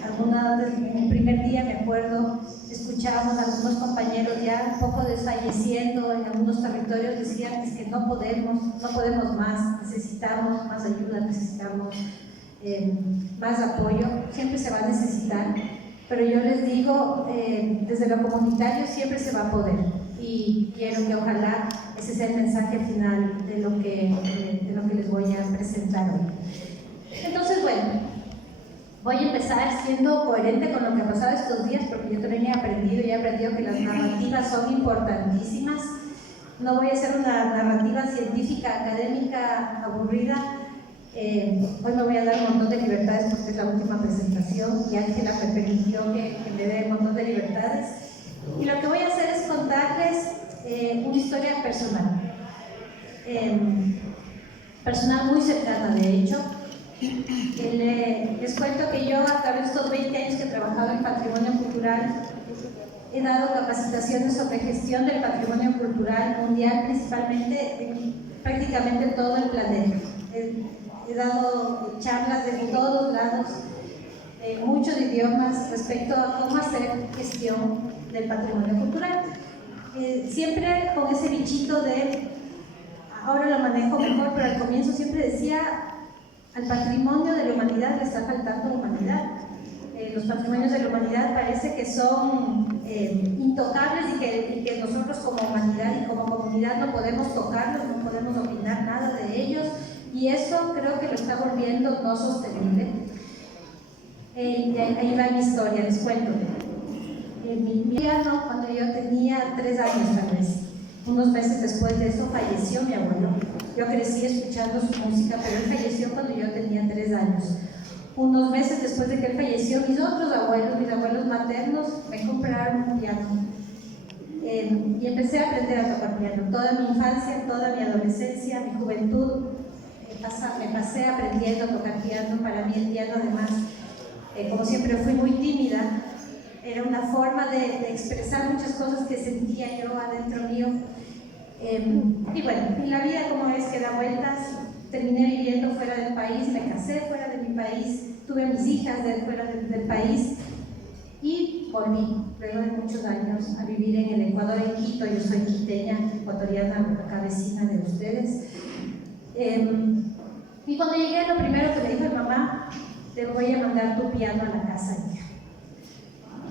En el primer día, me acuerdo, escuchábamos a algunos compañeros ya un poco desfalleciendo en algunos territorios, decían es que no podemos más, necesitamos más ayuda, necesitamos más apoyo, siempre se va a necesitar, pero yo les digo, desde lo comunitario siempre se va a poder, y quiero que ojalá ese sea el mensaje final de lo que les voy a presentar hoy. Entonces, bueno, voy a empezar siendo coherente con lo que ha pasado estos días, porque yo también he aprendido que las narrativas son importantísimas. No voy a hacer una narrativa científica, académica, aburrida. Hoy me voy a dar un montón de libertades porque es la última presentación y Ángela me permitió que me dé un montón de libertades. Y lo que voy a hacer es contarles una historia personal. Personal muy cercana, de hecho. Les cuento que yo, a través de estos 20 años que he trabajado en patrimonio cultural, he dado capacitaciones sobre gestión del patrimonio cultural mundial, principalmente prácticamente en todo el planeta. He dado charlas de todos lados, muchos idiomas, respecto a cómo hacer gestión del patrimonio cultural. Siempre con ese bichito de, ahora lo manejo mejor, pero al comienzo siempre decía, al patrimonio de la humanidad le está faltando humanidad. Los patrimonios de la humanidad parece que son intocables y que nosotros como humanidad y como comunidad no podemos tocarlos, no podemos opinar nada de ellos, y eso creo que lo está volviendo no sostenible. Ahí va mi historia, les cuento. Mi piano, cuando yo tenía 3 años tal vez, unos meses después de eso falleció mi abuelo. Yo crecí escuchando su música, pero él falleció cuando yo tenía 3 años. Unos meses después de que él falleció, mis abuelos maternos, me compraron un piano. Y empecé a aprender a tocar piano. Toda mi infancia, toda mi adolescencia, mi juventud, me pasé aprendiendo a tocar piano. Para mí el piano, además, como siempre fui muy tímida, era una forma de expresar muchas cosas que sentía yo adentro mío. Y bueno, en la vida como es que da vueltas, terminé viviendo fuera del país, me casé fuera de mi país, tuve mis hijas fuera del país y volví, luego de muchos años, a vivir en el Ecuador, en Quito. Yo soy quiteña, ecuatoriana, acá vecina de ustedes. Y cuando llegué, lo primero que le dije a mamá, te voy a mandar tu piano a la casa, hija.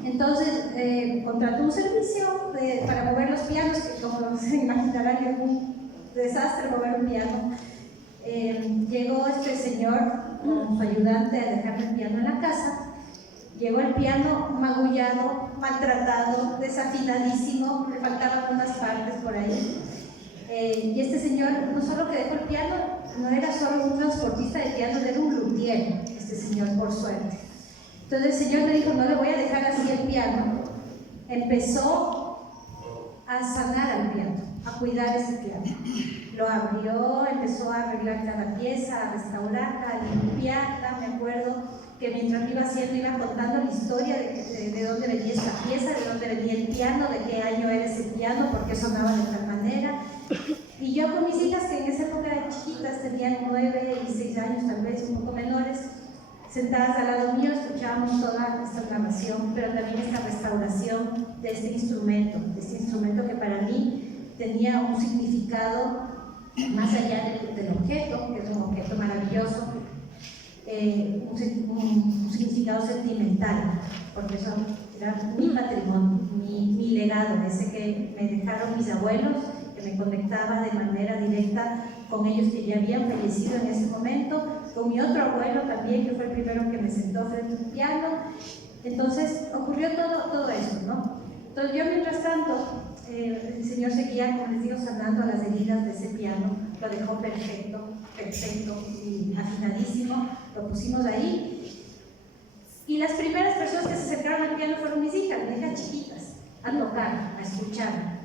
Entonces, contrató un servicio para mover los pianos, que como se imaginarán es un desastre mover un piano. Llegó este señor con su ayudante a dejarme el piano en la casa. Llegó el piano magullado, maltratado, desafinadísimo, le faltaban unas partes por ahí. Y este señor no solo que dejó el piano, no era solo un transportista de pianos, era un luthier, este señor, por suerte. Entonces el señor me dijo, no le voy a dejar así el piano. Empezó a sanar al piano, a cuidar ese piano. Lo abrió, empezó a arreglar cada pieza, a restaurarla, a limpiarla. Me acuerdo que mientras lo iba haciendo, iba contando la historia de dónde venía esta pieza, de dónde venía el piano, de qué año era ese piano, por qué sonaba de tal manera. Y yo con mis hijas, que en esa época eran chiquitas, tenían 9 y 6 años, tal vez un poco menores, sentadas al lado mío, escuchábamos toda esta grabación, pero también esta restauración de este instrumento que para mí tenía un significado más allá del objeto, que es un objeto maravilloso, un significado sentimental, porque eso era mi patrimonio, mi legado, ese que me dejaron mis abuelos, que me conectaba de manera directa con ellos que ya habían fallecido en ese momento, con mi otro abuelo también, que fue el primero que me sentó frente a un piano. Entonces ocurrió todo esto, ¿no? Entonces yo, mientras tanto, el Señor seguía, como les digo, sanando las heridas de ese piano, lo dejó perfecto y afinadísimo, lo pusimos ahí. Y las primeras personas que se acercaron al piano fueron mis hijas chiquitas, a tocar, a escuchar.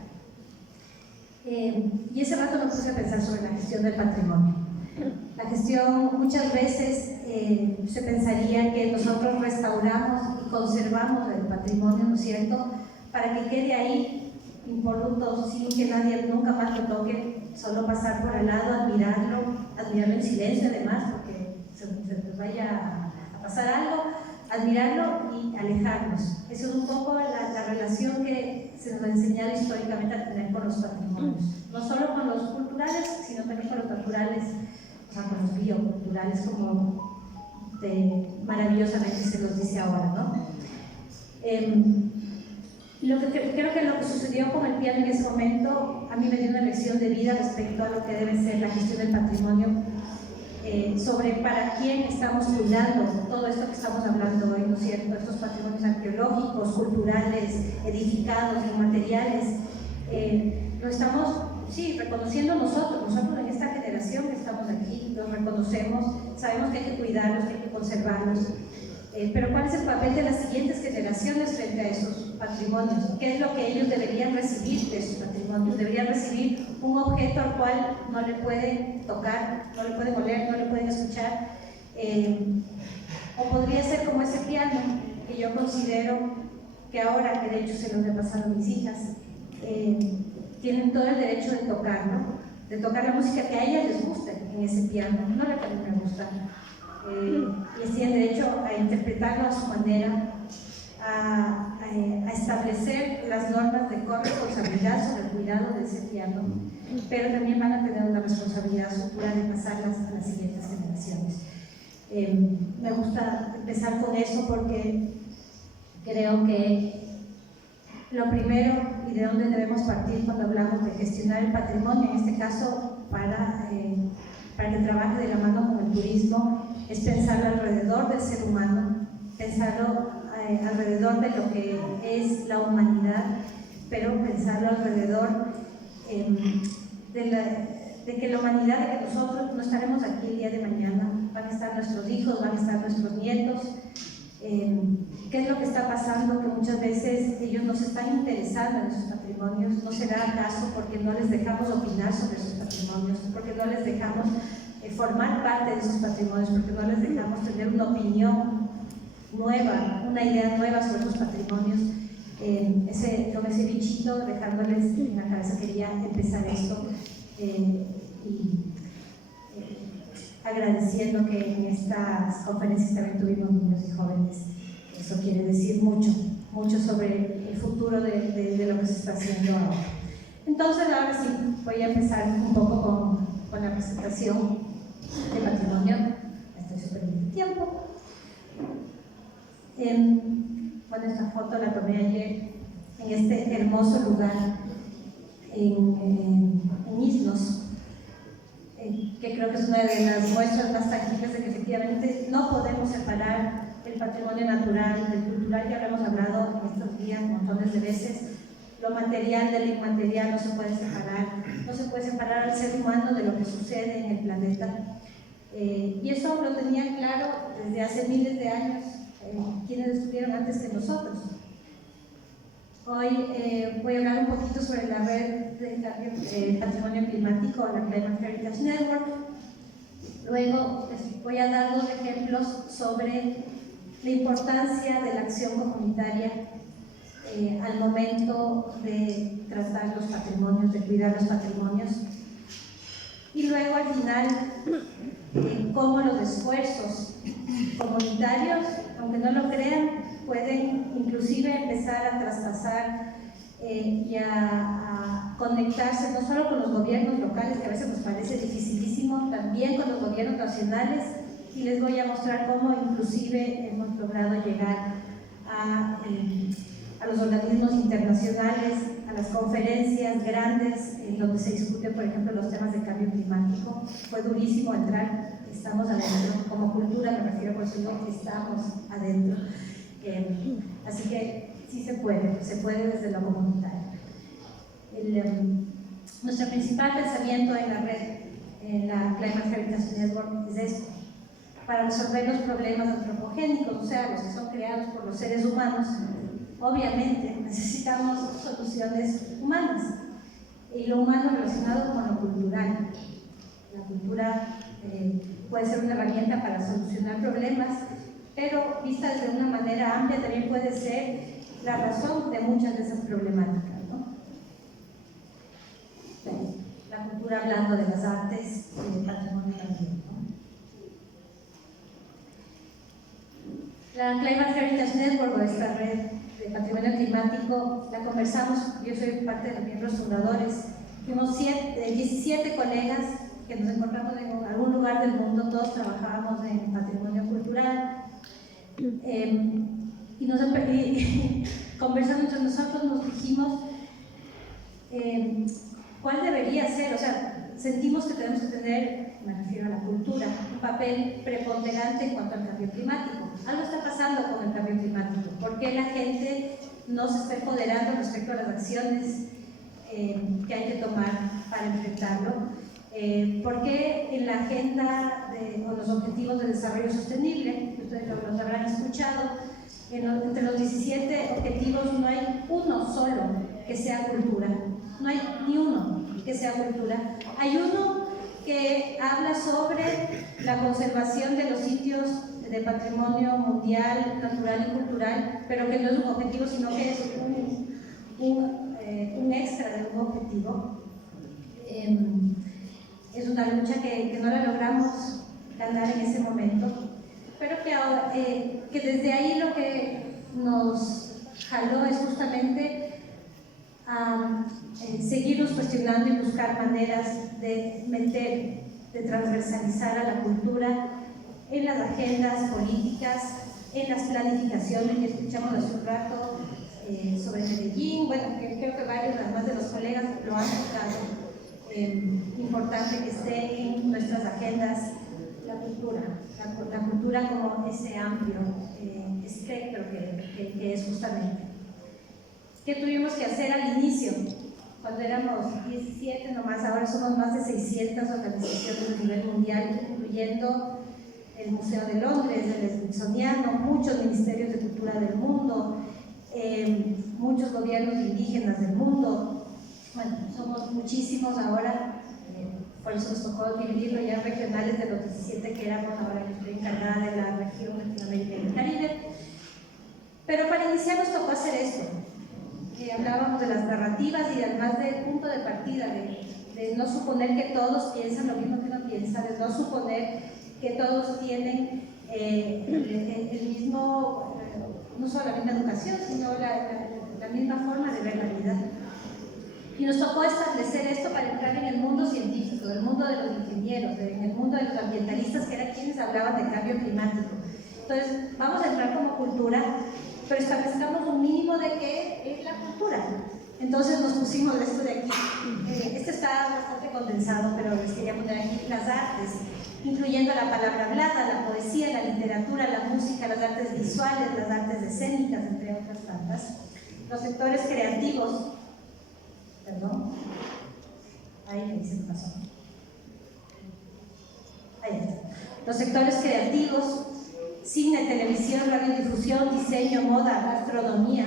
Y ese rato me puse a pensar sobre la gestión del patrimonio. La gestión, muchas veces se pensaría que nosotros restauramos y conservamos el patrimonio, ¿no es cierto?, para que quede ahí impoluto, sin que nadie nunca más lo toque, solo pasar por al lado, admirarlo en silencio además, porque se nos vaya a pasar algo, admirarlo y alejarnos. Eso es un poco la relación que se nos ha enseñado históricamente a tener con los patrimonios, no solo con los culturales, sino también con los naturales, o sea, con los bioculturales, como maravillosamente se nos dice ahora, ¿no? Creo que lo que sucedió con el piano en ese momento a mí me dio una lección de vida respecto a lo que debe ser la gestión del patrimonio, sobre para quién estamos cuidando todo esto que estamos hablando hoy, ¿no es cierto? Estos patrimonios arqueológicos, culturales, edificados, inmateriales, lo estamos, sí, reconociendo nosotros en esta generación que estamos aquí, los reconocemos, sabemos que hay que cuidarlos, que hay que conservarlos. Pero ¿cuál es el papel de las siguientes generaciones frente a esos patrimonios? ¿Qué es lo que ellos deberían recibir de esos patrimonios? Deberían recibir un objeto al cual no le pueden tocar, no le pueden oler, no le pueden escuchar. O podría ser como ese piano, que yo considero que ahora, que de hecho se los he pasado a mis hijas, tienen todo el derecho de tocar, ¿no? De tocar la música que a ellas les guste en ese piano, no le pueden gustar. Y tienen derecho a interpretarlo a su manera, a establecer las normas de corresponsabilidad sobre el cuidado de ese piano, pero también van a tener una responsabilidad futura de pasarlas a las siguientes generaciones. Me gusta empezar con eso porque creo que lo primero y de dónde debemos partir cuando hablamos de gestionar el patrimonio, en este caso para que trabaje de la mano con el turismo, es pensarlo alrededor del ser humano, pensarlo alrededor de lo que es la humanidad, pero pensarlo alrededor de que la humanidad, de que nosotros no estaremos aquí el día de mañana, van a estar nuestros hijos, van a estar nuestros nietos. ¿Qué es lo que está pasando? Que muchas veces ellos no se están interesando en esos patrimonios, no se da caso porque no les dejamos opinar sobre esos patrimonios, porque no les dejamos formar parte de esos patrimonios, porque no les dejamos tener una opinión nueva, una idea nueva sobre los patrimonios. Con ese bichito dejándoles en la cabeza quería empezar esto y agradeciendo que en estas conferencias también tuvimos niños y jóvenes. Eso quiere decir mucho sobre el futuro de lo que se está haciendo ahora. Entonces ahora sí, voy a empezar un poco con la presentación de patrimonio. Estoy súper bien de tiempo. Bueno, esta foto la tomé ayer en este hermoso lugar en Islos, que creo que es una de las muestras más tangibles de que efectivamente no podemos separar el patrimonio natural del cultural. Ya lo hemos hablado en estos días montones de veces. Lo material de lo inmaterial no se puede separar, no se puede separar al ser humano de lo que sucede en el planeta. Y eso lo tenían claro desde hace miles de años quienes estuvieron antes que nosotros. Hoy voy a hablar un poquito sobre la red de patrimonio climático, la Climate Heritage Network. Luego les voy a dar 2 ejemplos sobre la importancia de la acción comunitaria al momento de tratar los patrimonios, de cuidar los patrimonios. Y luego al final, cómo los esfuerzos comunitarios, aunque no lo crean, pueden inclusive empezar a traspasar y a conectarse no solo con los gobiernos locales, que a veces nos parece dificilísimo, también con los gobiernos nacionales, y les voy a mostrar cómo inclusive hemos logrado llegar a los organismos internacionales, a las conferencias grandes en donde se discuten, por ejemplo, los temas de cambio climático. Fue durísimo entrar, estamos adentro, como cultura me refiero, por eso digo que estamos adentro. Así que sí se puede desde lo comunitario. Nuestro principal pensamiento en la red, en la Climate Heritage Network, es esto: para resolver los problemas antropogénicos, o sea, los que son creados por los seres humanos, obviamente necesitamos soluciones humanas, y lo humano relacionado con lo cultural. La cultura puede ser una herramienta para solucionar problemas, pero vista desde una manera amplia también puede ser la razón de muchas de esas problemáticas, ¿no? La cultura hablando de las artes y del patrimonio también, ¿no? La Climate Heritage Network, o esta red de patrimonio climático, la conversamos, yo soy parte de los miembros fundadores, fuimos 17 colegas que nos encontramos en algún lugar del mundo, todos trabajábamos en patrimonio cultural, y conversando entre nosotros nos dijimos cuál debería ser, o sea, sentimos que tenemos que tener, me refiero a la cultura, un papel preponderante en cuanto al cambio climático. Algo está pasando con el cambio climático. ¿Por qué la gente no se está empoderando respecto a las acciones que hay que tomar para enfrentarlo? ¿Por qué en la agenda o los objetivos de desarrollo sostenible, que ustedes los habrán escuchado, entre los 17 objetivos no hay uno solo que sea cultura? No hay ni uno que sea cultura. Hay uno que habla sobre la conservación de los sitios de patrimonio mundial, natural y cultural, pero que no es un objetivo, sino que es un extra de un objetivo. Es una lucha que no la logramos ganar en ese momento, pero que desde ahí lo que nos jaló es justamente a seguirnos cuestionando y buscar maneras de meter, de transversalizar a la cultura en las agendas políticas, en las planificaciones que escuchamos hace un rato sobre Medellín. Bueno, que creo que varios, además de los colegas, lo han tocado. Importante que esté en nuestras agendas la cultura como ese amplio espectro que es justamente. ¿Qué tuvimos que hacer al inicio? Cuando éramos 17 nomás, ahora somos más de 600 organizaciones a nivel mundial, incluyendo el Museo de Londres, el Smithsoniano, muchos ministerios de cultura del mundo, muchos gobiernos indígenas del mundo. Bueno, somos muchísimos ahora, por eso nos tocó dividirlo ya en regionales de los 17 que éramos. Ahora yo estoy encargada de la región Latinoamérica y el Caribe. Pero para iniciar nos tocó hacer esto. Hablábamos de las narrativas y además del punto de partida, de no suponer que todos piensan lo mismo que uno piensa, de no suponer que todos tienen el mismo, no solo la misma educación, sino la misma forma de ver la vida. Y nos tocó establecer esto para entrar en el mundo científico, el mundo de los ingenieros, en el mundo de los ambientalistas, que eran quienes hablaban de cambio climático. Entonces, vamos a entrar como cultura, pero establezcamos un mínimo de qué es la cultura. Entonces nos pusimos esto de aquí. Este está bastante condensado, pero les quería poner aquí las artes, incluyendo la palabra hablada, la poesía, la literatura, la música, las artes visuales, las artes escénicas, entre otras tantas. Los sectores creativos, perdón, ahí me dice qué pasó. Ahí está. Los sectores creativos, cine, televisión, radiodifusión, diseño, moda, gastronomía,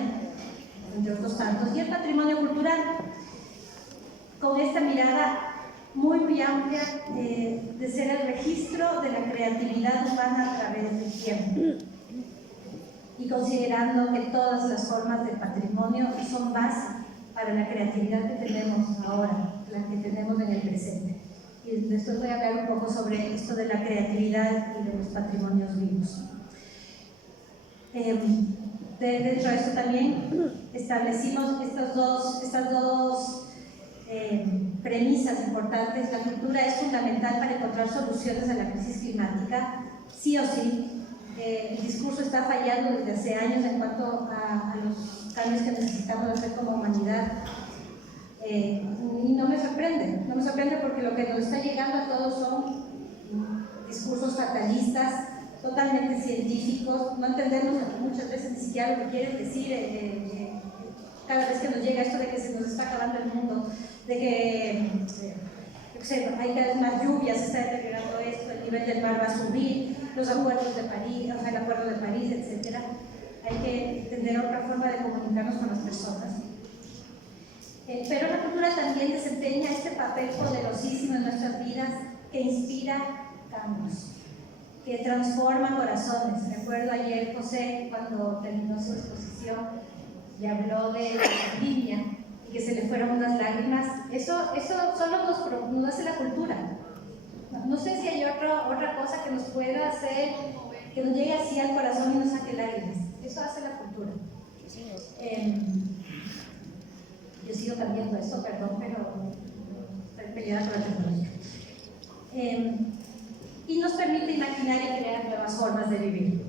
entre otros tantos, y el patrimonio cultural, con esta mirada muy amplia de ser el registro de la creatividad humana a través del tiempo, y considerando que todas las formas del patrimonio son base para la creatividad que tenemos ahora, la que tenemos en el presente. Y después voy a hablar un poco sobre esto de la creatividad y de los patrimonios vivos. Dentro de esto también establecimos estas dos premisas importantes. La cultura es fundamental para encontrar soluciones a la crisis climática, sí o sí. El discurso está fallando desde hace años en cuanto a los cambios que necesitamos hacer como humanidad. Y no me sorprende porque lo que nos está llegando a todos son discursos fatalistas, totalmente científicos. No entendemos muchas veces ni siquiera lo que quieren decir cada vez que nos llega esto de que se nos está acabando el mundo, de que hay cada vez más lluvias, se está deteriorando esto, el nivel del mar va a subir, los acuerdos de París, o sea, el acuerdo de París, etc. Hay que tener otra forma de comunicarnos con las personas. Pero la cultura también desempeña este papel poderosísimo en nuestras vidas, que inspira cambios, que transforma corazones. Recuerdo ayer José, cuando terminó su exposición, le habló de la línea y que se le fueron unas lágrimas. Eso solo nos hace la cultura. No sé si hay otra cosa que nos pueda hacer que nos llegue así al corazón y nos saque lágrimas. Eso hace la cultura. Yo sigo cambiando esto, perdón, pero estoy peleada con la tecnología. Y nos permite imaginar y crear nuevas formas de vivir.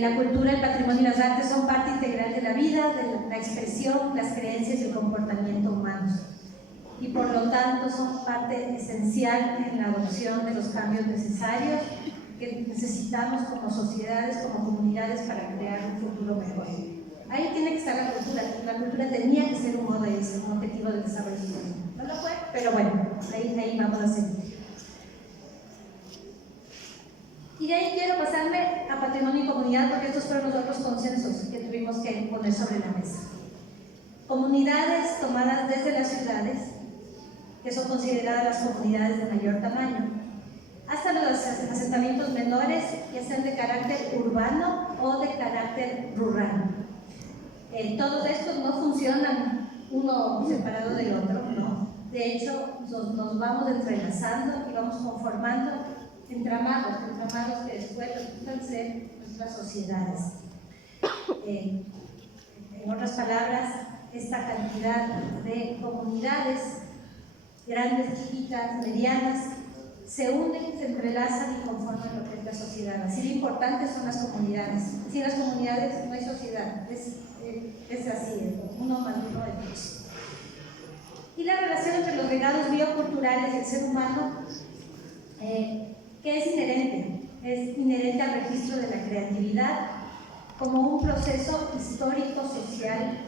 La cultura, el patrimonio y las artes son parte integral de la vida, de la expresión, las creencias y el comportamiento humanos. Y por lo tanto son parte esencial en la adopción de los cambios necesarios que necesitamos como sociedades, como comunidades para crear un futuro mejor. Ahí tiene que estar la cultura. La cultura tenía que ser un objetivo de desarrollo sostenible. No lo fue, pero bueno, ahí vamos a seguir. Y de ahí quiero pasarme a patrimonio y comunidad, porque estos fueron los otros consensos que tuvimos que poner sobre la mesa. Comunidades tomadas desde las ciudades, que son consideradas las comunidades de mayor tamaño, hasta los asentamientos menores, que sean de carácter urbano o de carácter rural. Todos estos no funcionan uno separado del otro, no. De hecho, nos vamos entrelazando y vamos conformando entramados que después resultan ser nuestras sociedades. En otras palabras, esta cantidad de comunidades, grandes, chiquitas, medianas, se unen, se entrelazan y conforman lo que es la sociedad. Así de importantes son las comunidades. Sin las comunidades no hay sociedad, es así, uno más uno es dos. Y la relación entre los legados bioculturales y el ser humano, que es inherente al registro de la creatividad como un proceso histórico, social,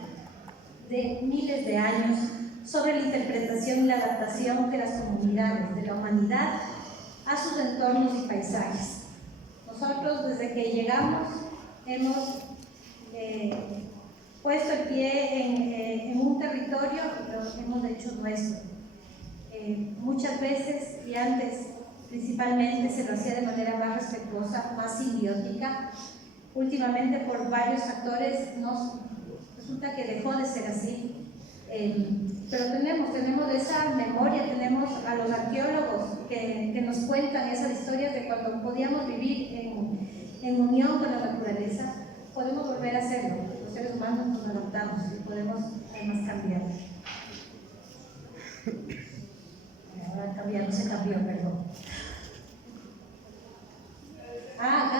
de miles de años, sobre la interpretación y la adaptación de las comunidades, de la humanidad, a sus entornos y paisajes. Nosotros, desde que llegamos, hemos puesto el pie en un territorio y lo hemos hecho nuestro. Muchas veces, y antes principalmente, se lo hacía de manera más respetuosa, más simbiótica. Últimamente, por varios factores, resulta que dejó de ser así. Pero tenemos esa memoria, tenemos a los arqueólogos que nos cuentan esas historias de cuando podíamos vivir en unión con la naturaleza. Podemos volver a hacerlo. Los seres humanos nos adaptamos y podemos además cambiar. Ahora cambiar, no se cambió, perdón.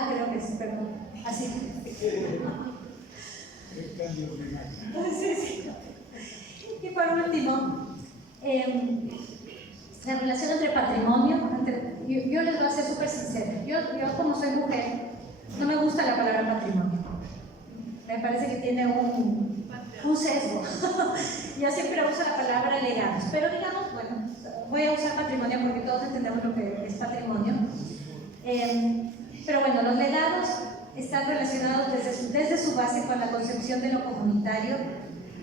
Creo que sí, perdón. Así. Sí. Y por último, la relación entre patrimonio, yo les voy a ser súper sincera. Yo como soy mujer, no me gusta la palabra patrimonio. Me parece que tiene un sesgo. Yo siempre uso la palabra legados, pero digamos, bueno, voy a usar patrimonio porque todos entendemos lo que es patrimonio. Pero bueno, los legados están relacionados desde su base con la concepción de lo comunitario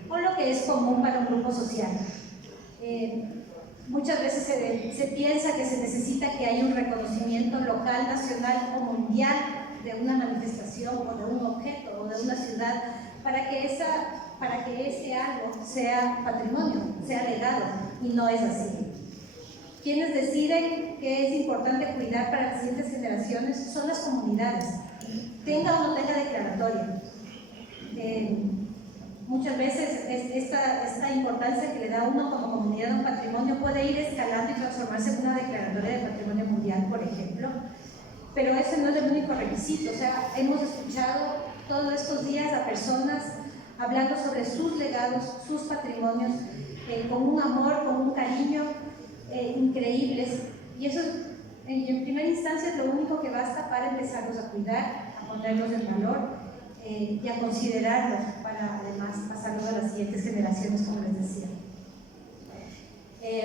o lo que es común para un grupo social. Muchas veces se piensa que se necesita que haya un reconocimiento local, nacional o mundial de una manifestación o de un objeto o de una ciudad para que ese algo sea patrimonio, sea legado, y no es así. Quienes deciden que es importante cuidar para las siguientes generaciones son las comunidades, tenga o no tenga declaratoria. Muchas veces esta importancia que le da uno como comunidad a un patrimonio puede ir escalando y transformarse en una declaratoria de patrimonio mundial, por ejemplo, pero ese no es el único requisito. O sea, hemos escuchado todos estos días a personas hablando sobre sus legados, sus patrimonios, con un amor, con un cariño increíbles, y eso en primera instancia es lo único que basta para empezarlos a cuidar, a ponerlos en valor y a considerarlos para además pasarlos a las siguientes generaciones, como les decía.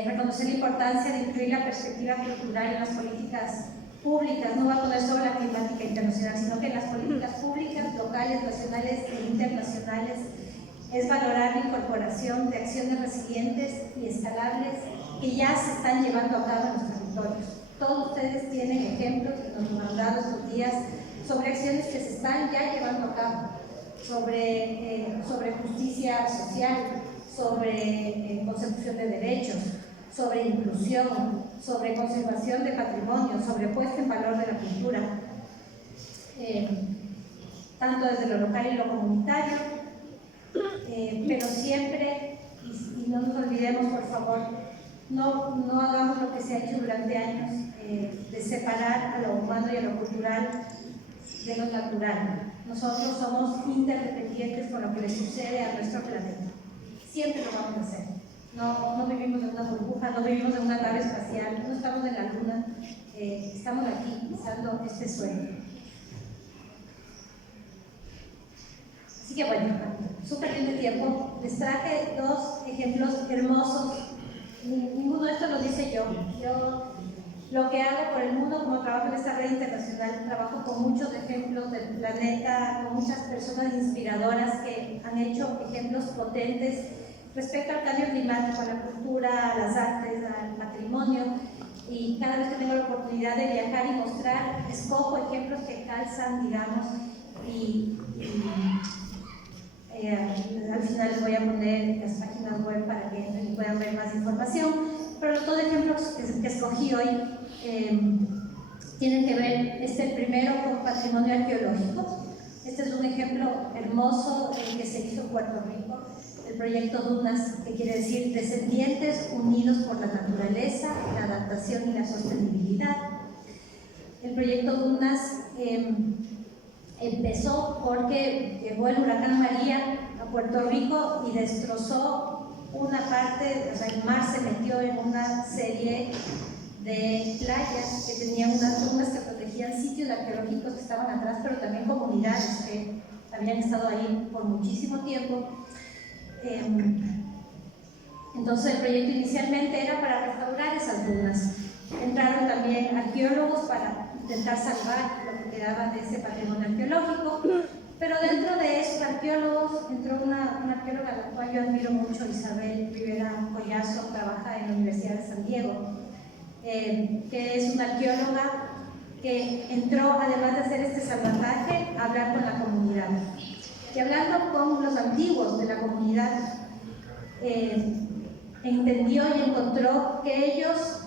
Reconocer la importancia de incluir la perspectiva cultural en las políticas públicas, no va a poner solo la climática internacional, sino que en las políticas públicas, locales, nacionales e internacionales, es valorar la incorporación de acciones resilientes y escalables que ya se están llevando a cabo en los territorios. Todos ustedes tienen ejemplos que nos han dado estos días sobre acciones que se están ya llevando a cabo, sobre justicia social, sobre consecución de derechos, sobre inclusión, sobre conservación de patrimonio, sobre puesta en valor de la cultura. tanto desde lo local y lo comunitario, pero siempre, y no nos olvidemos por favor, no hagamos lo que se ha hecho durante años, de separar a lo humano y a lo cultural de lo natural. Nosotros somos interdependientes con lo que le sucede a nuestro planeta. Siempre lo vamos a hacer. No vivimos en una burbuja, no vivimos en una nave espacial, no estamos en la luna, estamos aquí pisando este suelo. Así que bueno, súper bien de tiempo. Les traje dos ejemplos hermosos. Ninguno de estos lo dice yo. Yo lo que hago por el mundo, como trabajo en esta red internacional, trabajo con muchos ejemplos del planeta, con muchas personas inspiradoras que han hecho ejemplos potentes respecto al cambio climático, a la cultura, a las artes, al patrimonio. Y cada vez que tengo la oportunidad de viajar y mostrar, escojo ejemplos que calzan, digamos, al final les voy a poner las páginas web para que puedan ver más información. Pero los dos ejemplos que escogí hoy tienen que ver, el primero con patrimonio arqueológico. Este es un ejemplo hermoso que se hizo en Puerto Rico, el proyecto Dunas, que quiere decir Descendientes Unidos por la Naturaleza, la Adaptación y la Sostenibilidad. El proyecto Dunas empezó porque llegó el huracán María a Puerto Rico y destrozó una parte, o sea, el mar se metió en una serie de playas que tenían unas dunas que protegían sitios arqueológicos que estaban atrás, pero también comunidades que habían estado ahí por muchísimo tiempo. Entonces el proyecto inicialmente era para restaurar esas dunas. Entraron también arqueólogos para intentar salvar lo que quedaba de ese patrimonio arqueológico, pero dentro de esos arqueólogos entró una arqueóloga a la cual yo admiro mucho, Isabel Rivera Collazo, trabaja en la Universidad de San Diego, que es una arqueóloga que entró, además de hacer este salvataje, a hablar con la comunidad. Y hablando con los antiguos de la comunidad, entendió y encontró que ellos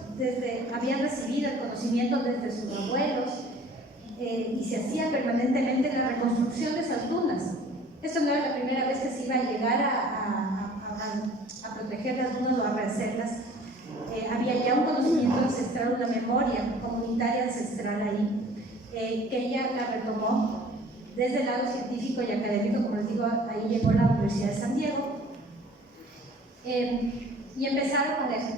habían recibido el conocimiento desde sus abuelos y se hacía permanentemente la reconstrucción de esas dunas. Esto no era la primera vez que se iba a llegar a proteger las dunas o a rehacerlas. Había ya un conocimiento ancestral, una memoria comunitaria ancestral ahí, que ella la retomó desde el lado científico y académico. Como les digo, ahí llegó la Universidad de San Diego. Y empezaron con eso,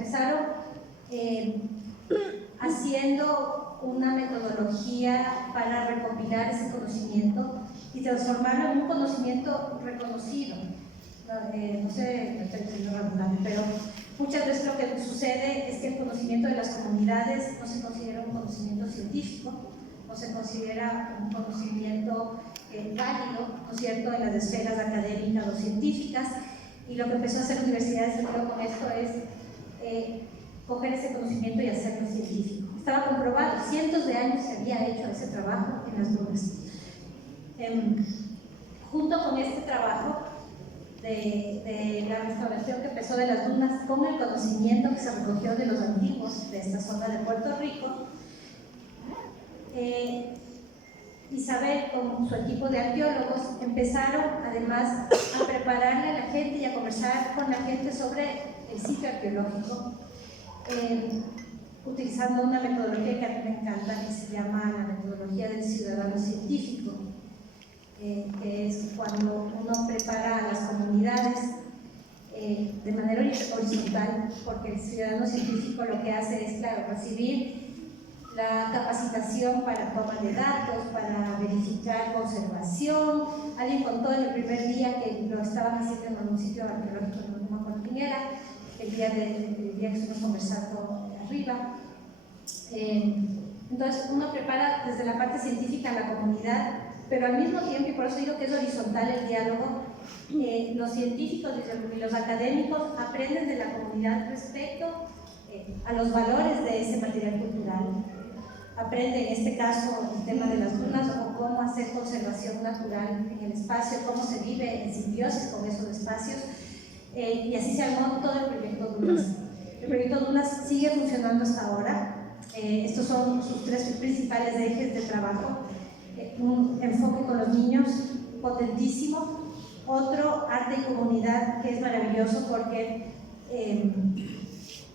haciendo una metodología para recopilar ese conocimiento y transformarlo en un conocimiento reconocido. No sé, estoy siendo redundante, pero muchas veces lo que sucede es que el conocimiento de las comunidades no se considera un conocimiento científico, no se considera un conocimiento válido, ¿no es cierto?, en las esferas académicas o científicas. Y lo que empezó a hacer la Universidad de San Diego con esto es coger ese conocimiento y hacerlo científico. Estaba comprobado, cientos de años se había hecho ese trabajo en las dunas. Junto con este trabajo de la restauración que empezó de las dunas, con el conocimiento que se recogió de los antiguos de esta zona de Puerto Rico, Isabel con su equipo de arqueólogos empezaron además a prepararle a la gente y a conversar con la gente sobre el sitio arqueológico, utilizando una metodología que a mí me encanta, que se llama la metodología del ciudadano científico, que es cuando uno prepara a las comunidades de manera horizontal, porque el ciudadano científico lo que hace es, claro, recibir la capacitación para toma de datos, para verificar conservación. Alguien contó en el primer día que lo estaban haciendo en un sitio arqueológico, no me acuerdo quién era, el día que estuvimos conversando arriba. Entonces uno prepara desde la parte científica a la comunidad, pero al mismo tiempo, y por eso digo que es horizontal el diálogo, los científicos y los académicos aprenden de la comunidad respecto a los valores de ese material cultural. Aprende en este caso el tema de las dunas o cómo hacer conservación natural en el espacio, cómo se vive en simbiosis con esos espacios, y así se armó todo el proyecto Dunas. El proyecto Dunas sigue funcionando hasta ahora. Estos son sus tres principales ejes de trabajo. un enfoque con los niños potentísimo. Otro, arte y comunidad, que es maravilloso porque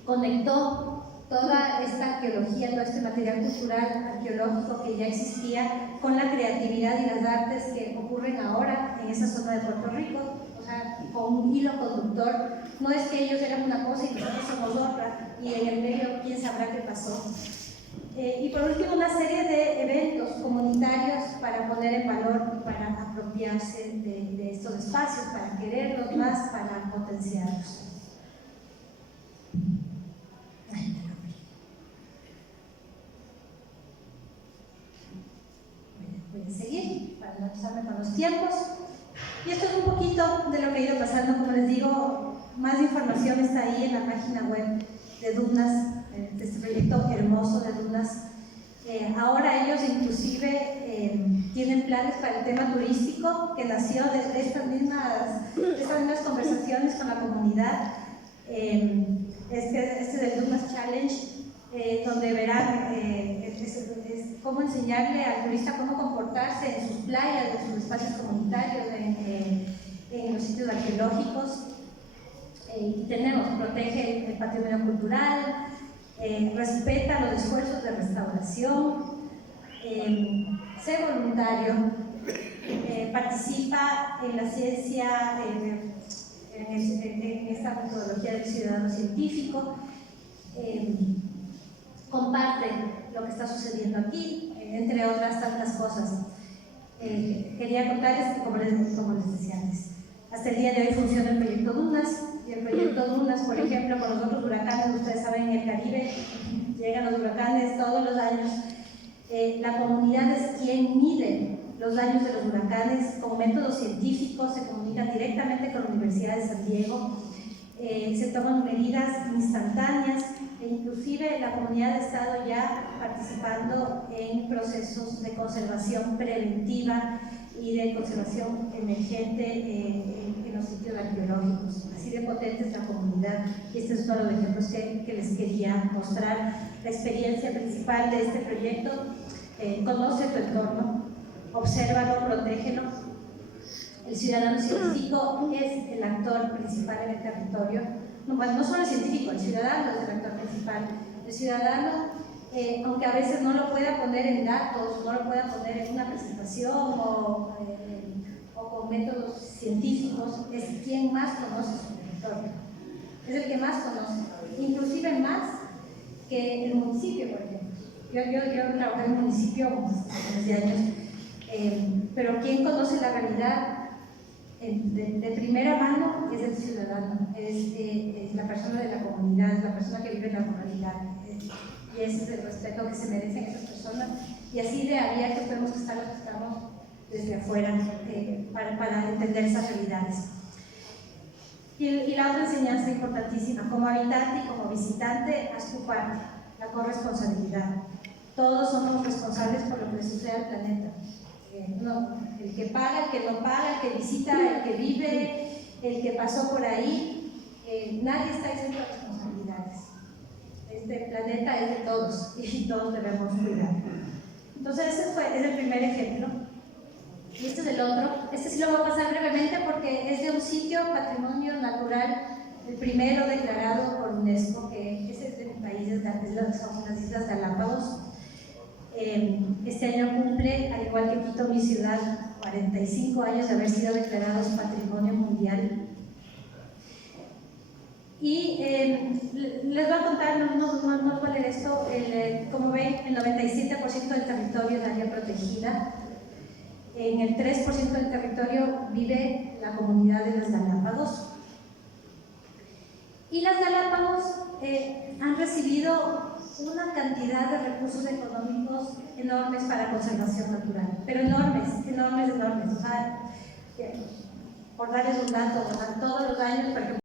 conectó toda esta arqueología, todo este material cultural arqueológico que ya existía con la creatividad y las artes que ocurren ahora en esa zona de Puerto Rico, o sea, con un hilo conductor. No es que ellos eran una cosa y nosotros somos otra, y en el medio quién sabrá qué pasó. Y por último, una serie de eventos comunitarios para poner en valor, para apropiarse de estos espacios, para quererlos más, para potenciarlos. Voy a seguir para no pasarme con los tiempos. Y esto es un poquito de lo que ha ido pasando. Como les digo, más información está ahí en la página web de Dunas, de este proyecto hermoso de Dunas. Ahora ellos inclusive tienen planes para el tema turístico, que nació desde estas mismas conversaciones con la comunidad. Este del Dunas Challenge, donde verán es cómo enseñarle al turista cómo comportarse en sus playas, en sus espacios comunitarios, en los sitios arqueológicos. Protege el patrimonio cultural, respeta los esfuerzos de restauración, sé voluntario, participa en la ciencia, en esta metodología del ciudadano científico, comparte lo que está sucediendo aquí, entre otras tantas cosas. Quería contarles que, como les decía antes, hasta el día de hoy funciona el proyecto Dunas, y el proyecto Dunas, por ejemplo, con los otros huracanes, ustedes saben, en el Caribe llegan los huracanes todos los años. La comunidad es quien mide los daños de los huracanes con métodos científicos, se comunican directamente con la Universidad de San Diego, se toman medidas instantáneas, e inclusive la comunidad ha estado ya participando en procesos de conservación preventiva y de conservación emergente en los sitios arqueológicos. Así de potente es la comunidad, y este es uno de los ejemplos que les quería mostrar. La experiencia principal de este proyecto: conoce tu entorno, obsérvalo, protégelo. El ciudadano científico es el actor principal en el territorio. No solo el científico, el ciudadano es el actor principal. El ciudadano, aunque a veces no lo pueda poner en datos, no lo pueda poner en una presentación o con métodos científicos, es quien más conoce su territorio. Es el que más conoce, inclusive más que el municipio, por ejemplo. Yo trabajé en un municipio desde años, pero quien conoce la realidad de primera mano es el ciudadano, es la persona de la comunidad, es la persona que vive en la ruralidad, y ese es el respeto que se merecen esas personas, y así de abiertos tenemos que estar los que estamos desde afuera para entender esas realidades. Y la otra enseñanza importantísima: como habitante y como visitante, haz tu parte, la corresponsabilidad. Todos somos responsables por lo que le sucede al planeta. El que paga, el que no paga, el que visita, el que vive, el que pasó por ahí, nadie está exento de responsabilidades. Este planeta es de todos y todos debemos cuidar. Entonces ese es el primer ejemplo. Y este es el otro. Este sí lo voy a pasar brevemente porque es de un sitio patrimonio natural, el primero declarado por UNESCO, que ese es de mi país, son las Islas Galápagos. Este año cumple, al igual que Quito, mi ciudad, 45 años de haber sido declarados Patrimonio Mundial. Y les voy a contar, no voy a leer esto, como ven, el 97% del territorio es área protegida. En el 3% del territorio vive la comunidad de las Galápagos. Y las Galápagos han recibido una cantidad de recursos económicos enormes para conservación natural, pero enormes. O sea, por darles un dato, todos los años, por ejemplo,